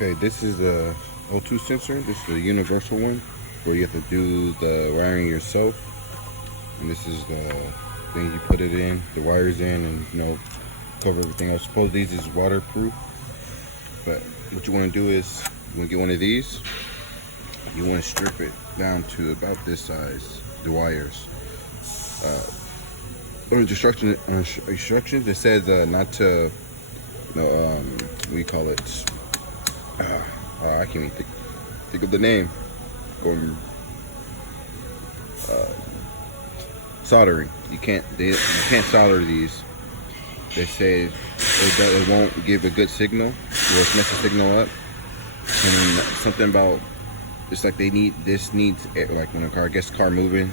Okay, this is the O2 sensor. This is the universal one where you have to do the wiring yourself. And this is the thing you put it in, the wires in, and cover everything else. Suppose these is waterproof, but what you want to do is you want to get one of these. You want to strip it down to about this size, the wires. On the instructions, it says not to, what do you call it? I can't even think of the name. Soldering. You can't solder these. They say it won't give a good signal. It will mess the signal up. And something about it's like this needs air, like when a car gets moving,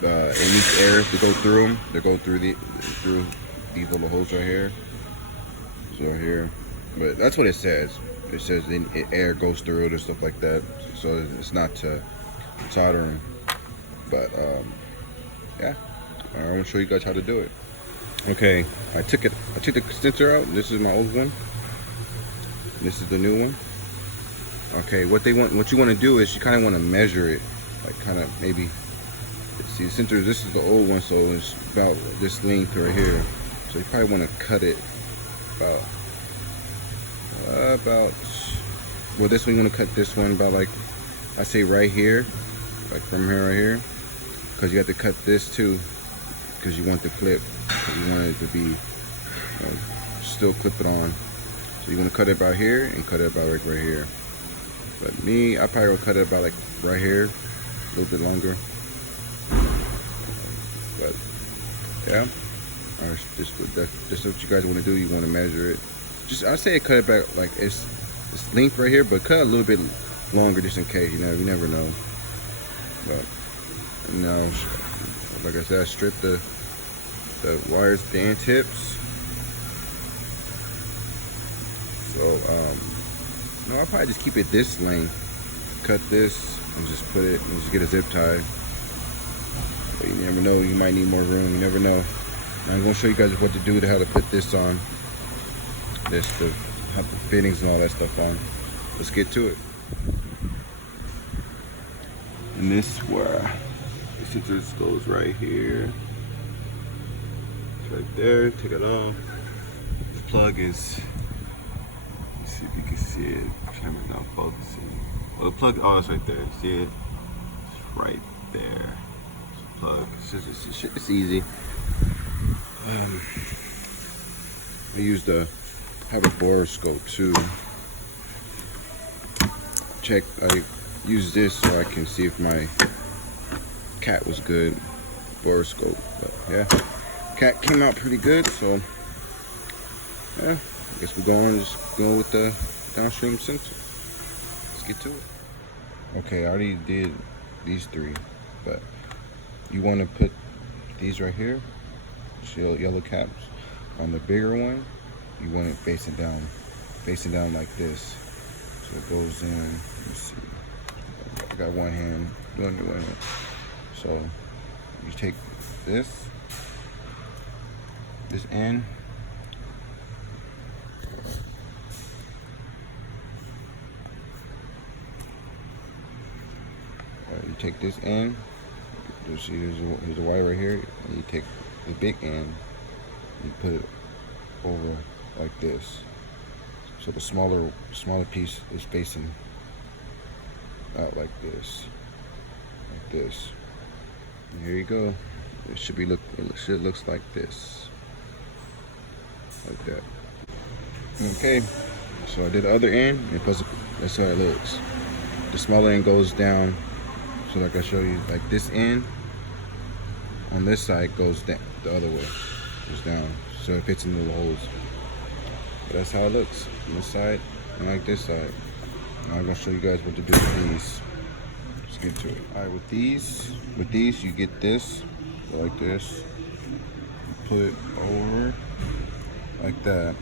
it needs air to go through them. They go through these little holes right here. So here, but that's what it says. It says air goes through it or stuff like that. So it's not to soldering. But yeah, I want to show you guys how to do it. Okay, I took the sensor out. This is my old one. This is the new one. Okay, what you want to do is you kind of want to measure it, like kind of maybe. See, the sensor. This is the old one, so it's about this length right here. So you probably want to cut it about. Well, this one you want to cut this one about like I say right here, like from here right here, because you have to cut this too, because you want the clip. You want it to be still clip it on. So you want to cut it about here and cut it about like right here. But me, I probably will cut it about like right here, a little bit longer. But yeah, this is what you guys want to do. You want to measure it. I say cut it back like it's length right here, but cut a little bit longer just in case. You never know. But now, like I said, I stripped the wires, the end tips. So no, I'll probably just keep it this length. Cut this and just put it and just get a zip tie. But you never know, you might need more room. You never know. I'm gonna show you guys what to do to how to put this on. Have the fittings and all that stuff on. Let's get to it. And this where the sensor goes right here. Right there, take it off. The plug is, let's see if you can see it. Camera not focusing. Well, the plug, oh, it's right there. See it? It's right there. It's a plug. It's easy. I have a borescope too. I use this so I can see if my cat was good. Borescope, but yeah. Cat came out pretty good, so yeah, I guess we're just going with the downstream sensor. Let's get to it. Okay, I already did these three, but you want to put these right here, yellow caps. On the bigger one, you want it facing down like this. So it goes in. Let me see. I got one hand doing it. So you take this end. You take this end. You see, here's a wire right here, and you take the big end. You put it over like this. So the smaller piece is facing out like this. And here you go. It should looks like this. Like that. Okay, so I did the other end, and plus that's how it looks. The smaller end goes down, so like I show you, like this end on this side goes down the other way, goes down, so it fits in the little holes. But that's how it looks on this side and like this side. Now I'm gonna show you guys what to do with these. Let's get to it. All right, with these you get this, go like this, put it over like that.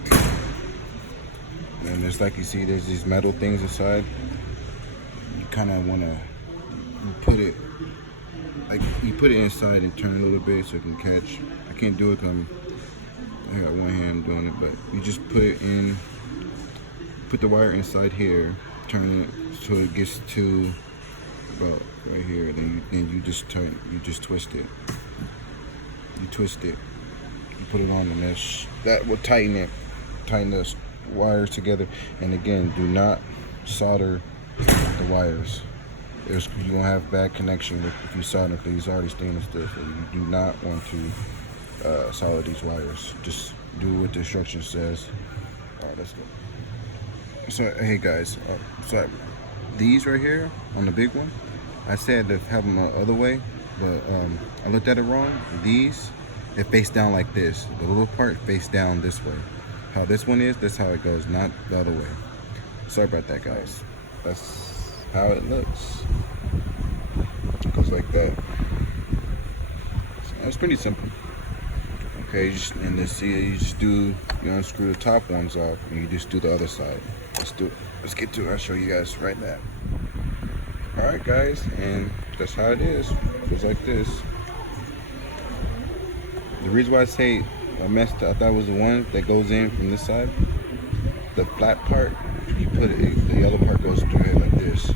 And there's, like you see, there's these metal things inside. You kind of want to put it, like you put it inside and turn it a little bit so it can catch. I can't do it because I got one hand doing it, but you just put it put the wire inside here, turn it so it gets to about right here. Then you just twist it. You twist it. You put it on, and that will tighten it. Tighten the wires together. And again, do not solder the wires. You're gonna have bad connection if you solder, because these are already stainless steel. So you do not want to solder these wires. Just do what the instruction says. Oh, that's good. So hey guys, so these right here on the big one, I said to have them the other way, but I looked at it wrong. These, it face down like this. The little part face down this way. How this one is, that's how it goes, not the other way. Sorry about that, guys. That's how it looks. It goes like that. So that's pretty simple. Okay, and then see, you just do, you unscrew the top ones off, and you just do the other side. Let's do it. Let's get to it. I'll show you guys right now. All right, guys, and that's how it is. Just like this. The reason why I say I messed up, I thought it was the one that goes in from this side. The flat part, you put it, the other part goes through it like this.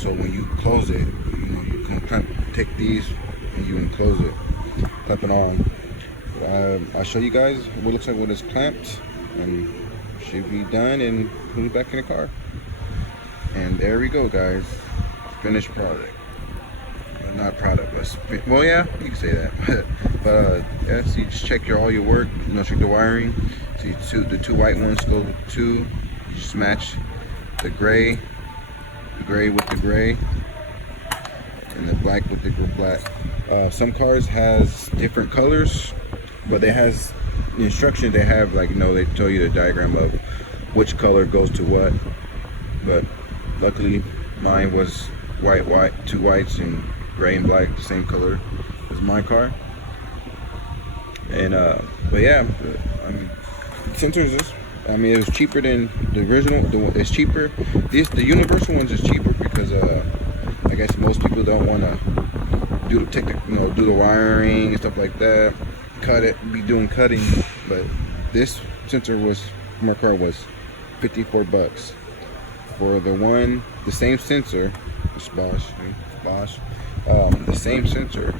So when you close it, you can kind of take these and you can close it, clamp it on. I'll show you guys what it looks like when it's clamped, and should be done, and put it back in the car. And there we go, guys. Finished product. Well, not product, but well, yeah, you can say that. But yeah, so you just check all your work. You know, check the wiring. See, the two white ones go to 2. You just match the gray with the gray, and the black with the black. Some cars has different colors, but it has the instruction. They have, like, you know, they tell you the diagram of which color goes to what. But luckily, mine was white, 2 whites, and gray and black, the same color as my car. And but yeah, I mean, sensors is, I mean, it was cheaper than the original. It's cheaper. The universal ones is cheaper because I guess most people don't want to do the wiring and stuff like that. Be doing cutting. But this sensor for my car was $54 for the same sensor. It's Bosch. The same sensor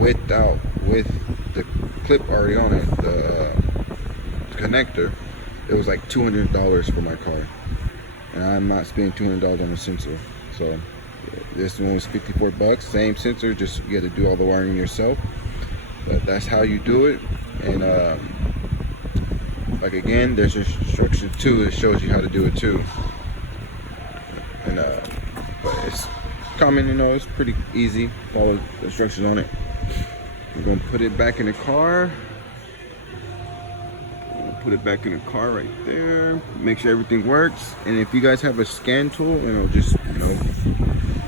with the clip already on it, the connector. It was like $200 for my car, and I'm not spending $200 on a sensor. So this one was $54. Same sensor, just you got to do all the wiring yourself. But that's how you do it. And like, again, there's instruction too that shows you how to do it too. And but it's common, you know, it's pretty easy. Follow the instructions on it. We're gonna put it back in the car. Put it back in the car right there. Make sure everything works. And if you guys have a scan tool, you know, just, you know,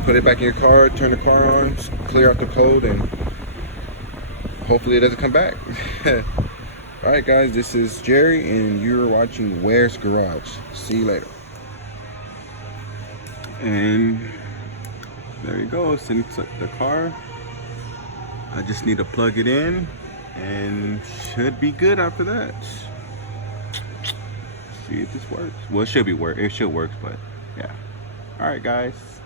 put it back in your car, turn the car on, clear out the code, and hopefully it doesn't come back. All right, guys, this is Jerry, and you're watching Where's Garage. See you later. And there you go. Send the car. I just need to plug it in, and should be good after that. See if this works. Well, it should work, but yeah. All right, guys.